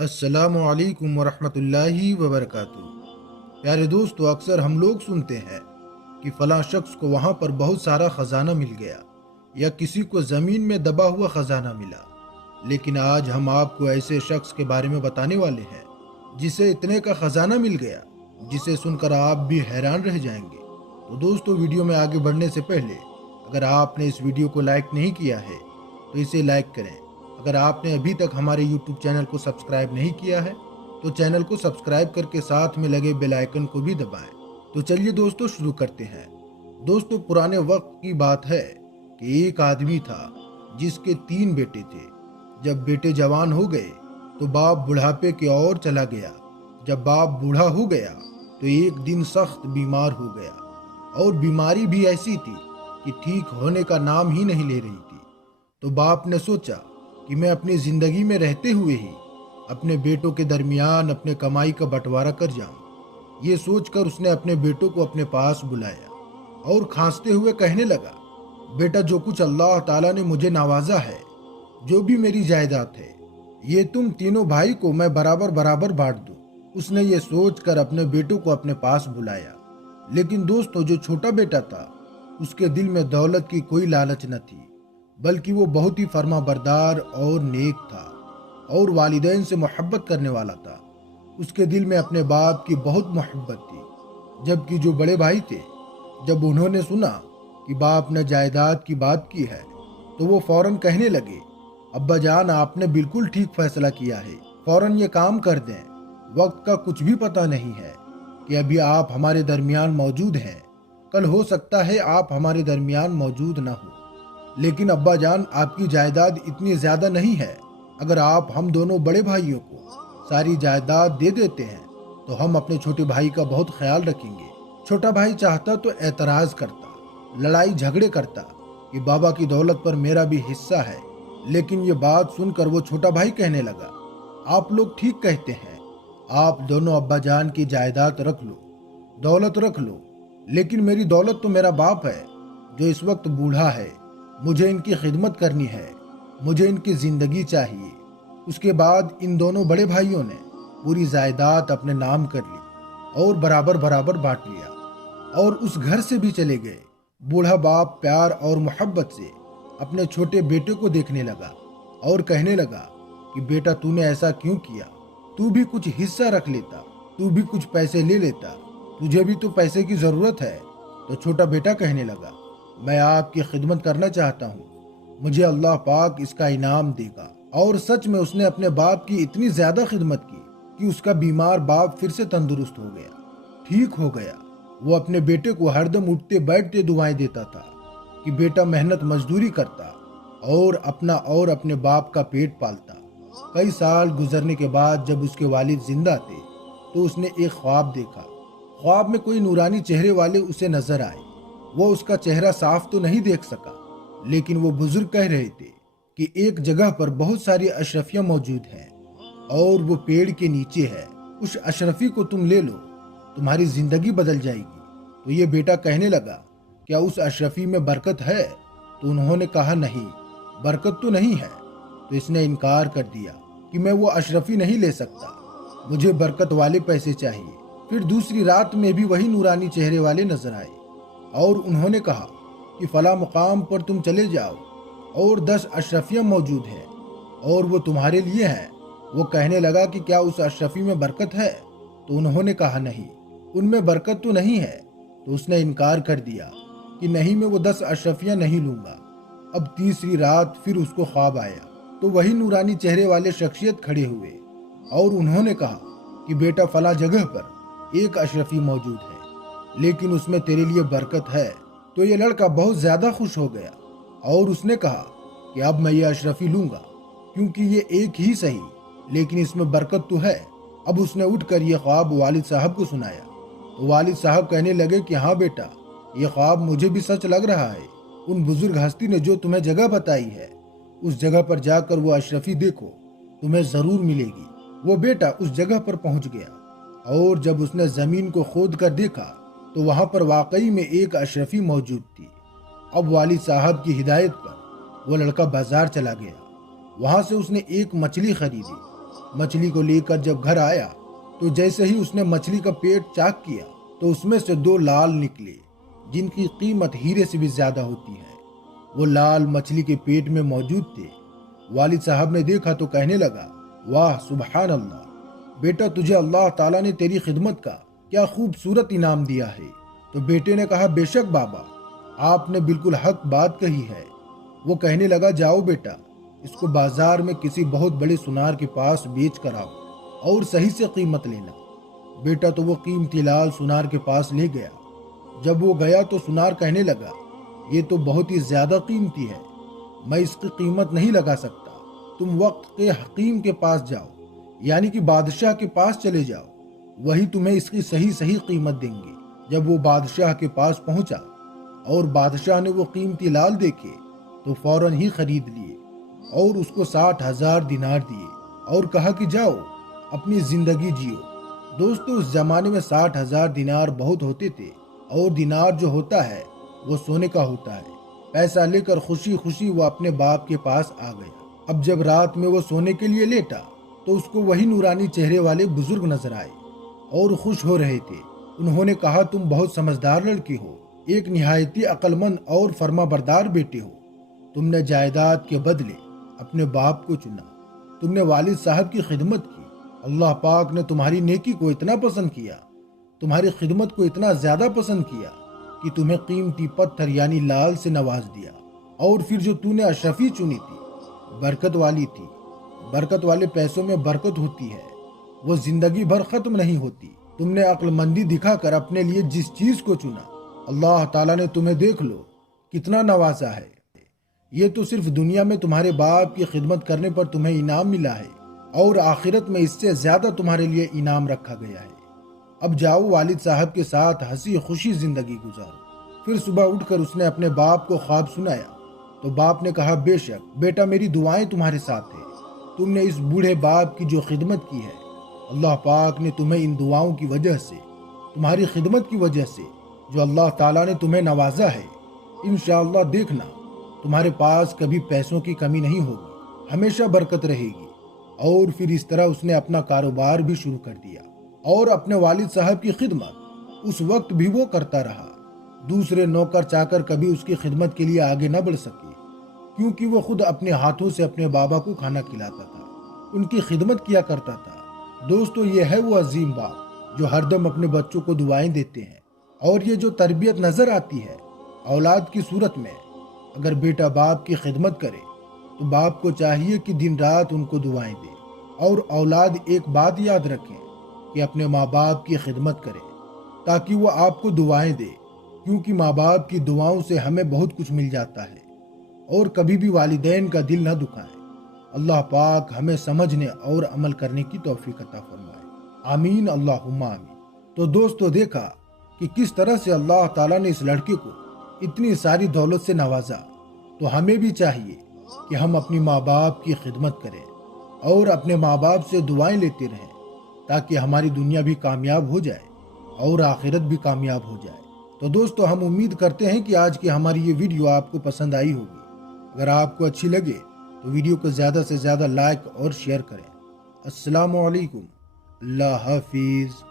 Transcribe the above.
السلام علیکم ورحمۃ اللہ وبرکاتہ۔ پیارے دوستو، اکثر ہم لوگ سنتے ہیں کہ فلاں شخص کو وہاں پر بہت سارا خزانہ مل گیا یا کسی کو زمین میں دبا ہوا خزانہ ملا، لیکن آج ہم آپ کو ایسے شخص کے بارے میں بتانے والے ہیں جسے اتنے کا خزانہ مل گیا جسے سن کر آپ بھی حیران رہ جائیں گے۔ تو دوستو، ویڈیو میں آگے بڑھنے سے پہلے اگر آپ نے اس ویڈیو کو لائک نہیں کیا ہے تو اسے لائک کریں۔ اگر آپ نے ابھی تک ہمارے یوٹیوب چینل کو سبسکرائب نہیں کیا ہے تو چینل کو سبسکرائب کر کے ساتھ میں لگے بیل آئیکن کو بھی دبائیں۔ تو چلیے دوستو شروع کرتے ہیں۔ دوستو، پرانے وقت کی بات ہے کہ ایک آدمی تھا جس کے 3 بیٹے تھے۔ جب بیٹے جوان ہو گئے تو باپ بڑھاپے کی اور چلا گیا۔ جب باپ بوڑھا ہو گیا تو ایک دن سخت بیمار ہو گیا، اور بیماری بھی ایسی تھی کہ ٹھیک ہونے کا نام ہی نہیں لے رہی تھی۔ تو باپ نے سوچا کہ میں اپنی زندگی میں رہتے ہوئے ہی اپنے بیٹوں کے درمیان اپنے کمائی کا بٹوارا کر جاؤں۔ یہ سوچ کر اس نے اپنے بیٹوں کو اپنے پاس بلایا اور کھانستے ہوئے کہنے لگا، بیٹا، جو کچھ اللہ تعالیٰ نے مجھے نوازا ہے، جو بھی میری جائیداد ہے، یہ تم تینوں بھائی کو میں برابر برابر بانٹ دوں۔ اس نے یہ سوچ کر اپنے بیٹوں کو اپنے پاس بلایا، لیکن دوستو، جو چھوٹا بیٹا تھا اس کے دل میں دولت کی کوئی لالچ نہ تھی، بلکہ وہ بہت ہی فرما بردار اور نیک تھا اور والدین سے محبت کرنے والا تھا۔ اس کے دل میں اپنے باپ کی بہت محبت تھی۔ جبکہ جو بڑے بھائی تھے، جب انہوں نے سنا کہ باپ نے جائیداد کی بات کی ہے تو وہ فوراً کہنے لگے، ابا جان، آپ نے بالکل ٹھیک فیصلہ کیا ہے، فوراً یہ کام کر دیں۔ وقت کا کچھ بھی پتہ نہیں ہے کہ ابھی آپ ہمارے درمیان موجود ہیں، کل ہو سکتا ہے آپ ہمارے درمیان موجود نہ ہو۔ لیکن ابا جان، آپ کی جائیداد اتنی زیادہ نہیں ہے۔ اگر آپ ہم دونوں بڑے بھائیوں کو ساری جائیداد دے دیتے ہیں تو ہم اپنے چھوٹے بھائی کا بہت خیال رکھیں گے۔ چھوٹا بھائی چاہتا تو اعتراض کرتا، لڑائی جھگڑے کرتا کہ بابا کی دولت پر میرا بھی حصہ ہے، لیکن یہ بات سن کر وہ چھوٹا بھائی کہنے لگا، آپ لوگ ٹھیک کہتے ہیں، آپ دونوں ابا جان کی جائیداد رکھ لو، دولت رکھ لو، لیکن میری دولت تو میرا باپ ہے جو اس وقت بوڑھا ہے، مجھے ان کی خدمت کرنی ہے، مجھے ان کی زندگی چاہیے۔ اس کے بعد ان دونوں بڑے بھائیوں نے پوری جائیداد اپنے نام کر لی اور برابر برابر بانٹ لیا اور اس گھر سے بھی چلے گئے۔ بوڑھا باپ پیار اور محبت سے اپنے چھوٹے بیٹے کو دیکھنے لگا اور کہنے لگا کہ بیٹا، تو نے ایسا کیوں کیا؟ تو بھی کچھ حصہ رکھ لیتا، تو بھی کچھ پیسے لے لیتا، تجھے بھی تو پیسے کی ضرورت ہے۔ تو چھوٹا بیٹا کہنے لگا، میں آپ کی خدمت کرنا چاہتا ہوں، مجھے اللہ پاک اس کا انعام دے گا۔ اور سچ میں اس نے اپنے باپ کی اتنی زیادہ خدمت کی کہ اس کا بیمار باپ پھر سے تندرست ہو گیا، ٹھیک ہو گیا۔ وہ اپنے بیٹے کو ہر دم اٹھتے بیٹھتے دعائیں دیتا تھا کہ بیٹا محنت مزدوری کرتا اور اپنا اور اپنے باپ کا پیٹ پالتا۔ کئی سال گزرنے کے بعد جب اس کے والد زندہ تھے تو اس نے ایک خواب دیکھا۔ خواب میں کوئی نورانی چہرے والے اسے نظر آئے۔ وہ اس کا چہرہ صاف تو نہیں دیکھ سکا، لیکن وہ بزرگ کہہ رہے تھے کہ ایک جگہ پر بہت ساری اشرفیاں موجود ہیں اور وہ پیڑ کے نیچے ہے، اس اشرفی کو تم لے لو، تمہاری زندگی بدل جائے گی۔ تو یہ بیٹا کہنے لگا، کیا اس اشرفی میں برکت ہے؟ تو انہوں نے کہا، نہیں، برکت تو نہیں ہے۔ تو اس نے انکار کر دیا کہ میں وہ اشرفی نہیں لے سکتا، مجھے برکت والے پیسے چاہیے۔ پھر دوسری رات میں بھی وہی نورانی چہرے والے نظر آئے اور انہوں نے کہا کہ فلاں مقام پر تم چلے جاؤ اور 10 اشرفیاں موجود ہیں اور وہ تمہارے لیے ہیں۔ وہ کہنے لگا کہ کیا اس اشرفی میں برکت ہے؟ تو انہوں نے کہا، نہیں، ان میں برکت تو نہیں ہے۔ تو اس نے انکار کر دیا کہ نہیں، میں وہ 10 اشرفیاں نہیں لوں گا۔ اب تیسری رات پھر اس کو خواب آیا تو وہی نورانی چہرے والے شخصیت کھڑے ہوئے اور انہوں نے کہا کہ بیٹا، فلاں جگہ پر ایک اشرفی موجود ہے، لیکن اس میں تیرے لیے برکت ہے۔ تو یہ لڑکا بہت زیادہ خوش ہو گیا اور اس نے کہا کہ اب میں یہ اشرفی لوں گا، کیونکہ یہ ایک ہی صحیح، لیکن اس میں برکت تو ہے۔ اب اس نے اٹھ کر یہ خواب والد صاحب کو سنایا تو والد صاحب کہنے لگے کہ ہاں بیٹا، یہ خواب مجھے بھی سچ لگ رہا ہے۔ ان بزرگ ہستی نے جو تمہیں جگہ بتائی ہے، اس جگہ پر جا کر وہ اشرفی دیکھو، تمہیں ضرور ملے گی۔ وہ بیٹا اس جگہ پر پہنچ گیا اور جب اس نے زمین کو کھود کر دیکھا تو وہاں پر واقعی میں ایک اشرفی موجود تھی۔ اب والد صاحب کی ہدایت پر وہ لڑکا بازار چلا گیا، وہاں سے اس نے ایک مچھلی خریدی مچھلی کو لے کر جب گھر آیا تو جیسے ہی اس نے مچھلی کا پیٹ چاک کیا تو اس میں سے 2 لال نکلے جن کی قیمت ہیرے سے بھی زیادہ ہوتی ہے۔ وہ لال مچھلی کے پیٹ میں موجود تھے۔ والد صاحب نے دیکھا تو کہنے لگا، واہ سبحان اللہ، بیٹا تجھے اللہ تعالیٰ نے تیری خدمت کا کیا خوبصورت انعام دیا ہے۔ تو بیٹے نے کہا، بے شک بابا، آپ نے بالکل حق بات کہی ہے۔ وہ کہنے لگا، جاؤ بیٹا، اس کو بازار میں کسی بہت بڑے سنار کے پاس بیچ کر آؤ اور صحیح سے قیمت لینا۔ بیٹا تو وہ قیمتی لال سنار کے پاس لے گیا۔ جب وہ گیا تو سنار کہنے لگا، یہ تو بہت ہی زیادہ قیمتی ہے، میں اس کی قیمت نہیں لگا سکتا۔ تم وقت کے حکیم کے پاس جاؤ، یعنی کہ بادشاہ کے پاس چلے جاؤ، وہی تمہیں اس کی صحیح قیمت دیں گے۔ جب وہ بادشاہ کے پاس پہنچا اور بادشاہ نے وہ قیمتی لال دیکھے تو فوراً ہی خرید لیے اور اس کو 60,000 دینار دیے اور کہا کہ جاؤ اپنی زندگی جیو۔ دوستو، اس زمانے میں 60,000 دینار بہت ہوتے تھے، اور دینار جو ہوتا ہے وہ سونے کا ہوتا ہے۔ پیسہ لے کر خوشی خوشی وہ اپنے باپ کے پاس آ گیا۔ اب جب رات میں وہ سونے کے لیے لیٹا تو اس کو وہی نورانی چہرے والے بزرگ نظر آئے اور خوش ہو رہے تھے۔ انہوں نے کہا، تم بہت سمجھدار لڑکی ہو، ایک نہایتی عقل مند اور فرما بردار بیٹے ہو۔ تم نے جائیداد کے بدلے اپنے باپ کو چنا، تم نے والد صاحب کی خدمت کی۔ اللہ پاک نے تمہاری نیکی کو اتنا پسند کیا، تمہاری خدمت کو اتنا زیادہ پسند کیا کہ تمہیں قیمتی پتھر یعنی لال سے نواز دیا۔ اور پھر جو تو نے اشرفی چنی تھی، برکت والی تھی۔ برکت والے پیسوں میں برکت ہوتی ہے، وہ زندگی بھر ختم نہیں ہوتی۔ تم نے عقل مندی دکھا کر اپنے لیے جس چیز کو چنا، اللہ تعالیٰ نے تمہیں دیکھ لو کتنا نوازا ہے۔ یہ تو صرف دنیا میں تمہارے باپ کی خدمت کرنے پر تمہیں انعام ملا ہے، اور آخرت میں اس سے زیادہ تمہارے لیے انعام رکھا گیا ہے۔ اب جاؤ والد صاحب کے ساتھ ہنسی خوشی زندگی گزارو۔ پھر صبح اٹھ کر اس نے اپنے باپ کو خواب سنایا تو باپ نے کہا، بے شک بیٹا، میری دعائیں تمہارے ساتھ ہیں۔ تم نے اس بوڑھے باپ کی جو خدمت کی ہے، اللہ پاک نے تمہیں ان دعاؤں کی وجہ سے، تمہاری خدمت کی وجہ سے جو اللہ تعالیٰ نے تمہیں نوازا ہے، انشاءاللہ دیکھنا تمہارے پاس کبھی پیسوں کی کمی نہیں ہوگی، ہمیشہ برکت رہے گی۔ اور پھر اس طرح اس نے اپنا کاروبار بھی شروع کر دیا، اور اپنے والد صاحب کی خدمت اس وقت بھی وہ کرتا رہا۔ دوسرے نوکر چاکر کبھی اس کی خدمت کے لیے آگے نہ بڑھ سکے، کیونکہ وہ خود اپنے ہاتھوں سے اپنے بابا کو کھانا کھلاتا تھا، ان کی خدمت کیا کرتا تھا۔ دوستو، یہ ہے وہ عظیم باپ جو ہر دم اپنے بچوں کو دعائیں دیتے ہیں، اور یہ جو تربیت نظر آتی ہے اولاد کی صورت میں، اگر بیٹا باپ کی خدمت کرے تو باپ کو چاہیے کہ دن رات ان کو دعائیں دے، اور اولاد ایک بات یاد رکھیں کہ اپنے ماں باپ کی خدمت کرے تاکہ وہ آپ کو دعائیں دے، کیونکہ ماں باپ کی دعاؤں سے ہمیں بہت کچھ مل جاتا ہے۔ اور کبھی بھی والدین کا دل نہ دکھائیں۔ اللہ پاک ہمیں سمجھنے اور عمل کرنے کی توفیق عطا فرمائے، آمین اللہم آمین۔ تو دوستو، دیکھا کہ کس طرح سے اللہ تعالیٰ نے اس لڑکے کو اتنی ساری دولت سے نوازا، تو ہمیں بھی چاہیے کہ ہم اپنی ماں باپ کی خدمت کریں اور اپنے ماں باپ سے دعائیں لیتے رہیں، تاکہ ہماری دنیا بھی کامیاب ہو جائے اور آخرت بھی کامیاب ہو جائے۔ تو دوستو، ہم امید کرتے ہیں کہ آج کی ہماری یہ ویڈیو آپ کو پسند آئی ہوگی۔ اگر آپ کو اچھی لگے تو ویڈیو کو زیادہ سے زیادہ لائک اور شیئر کریں۔ السلام علیکم، اللہ حافظ۔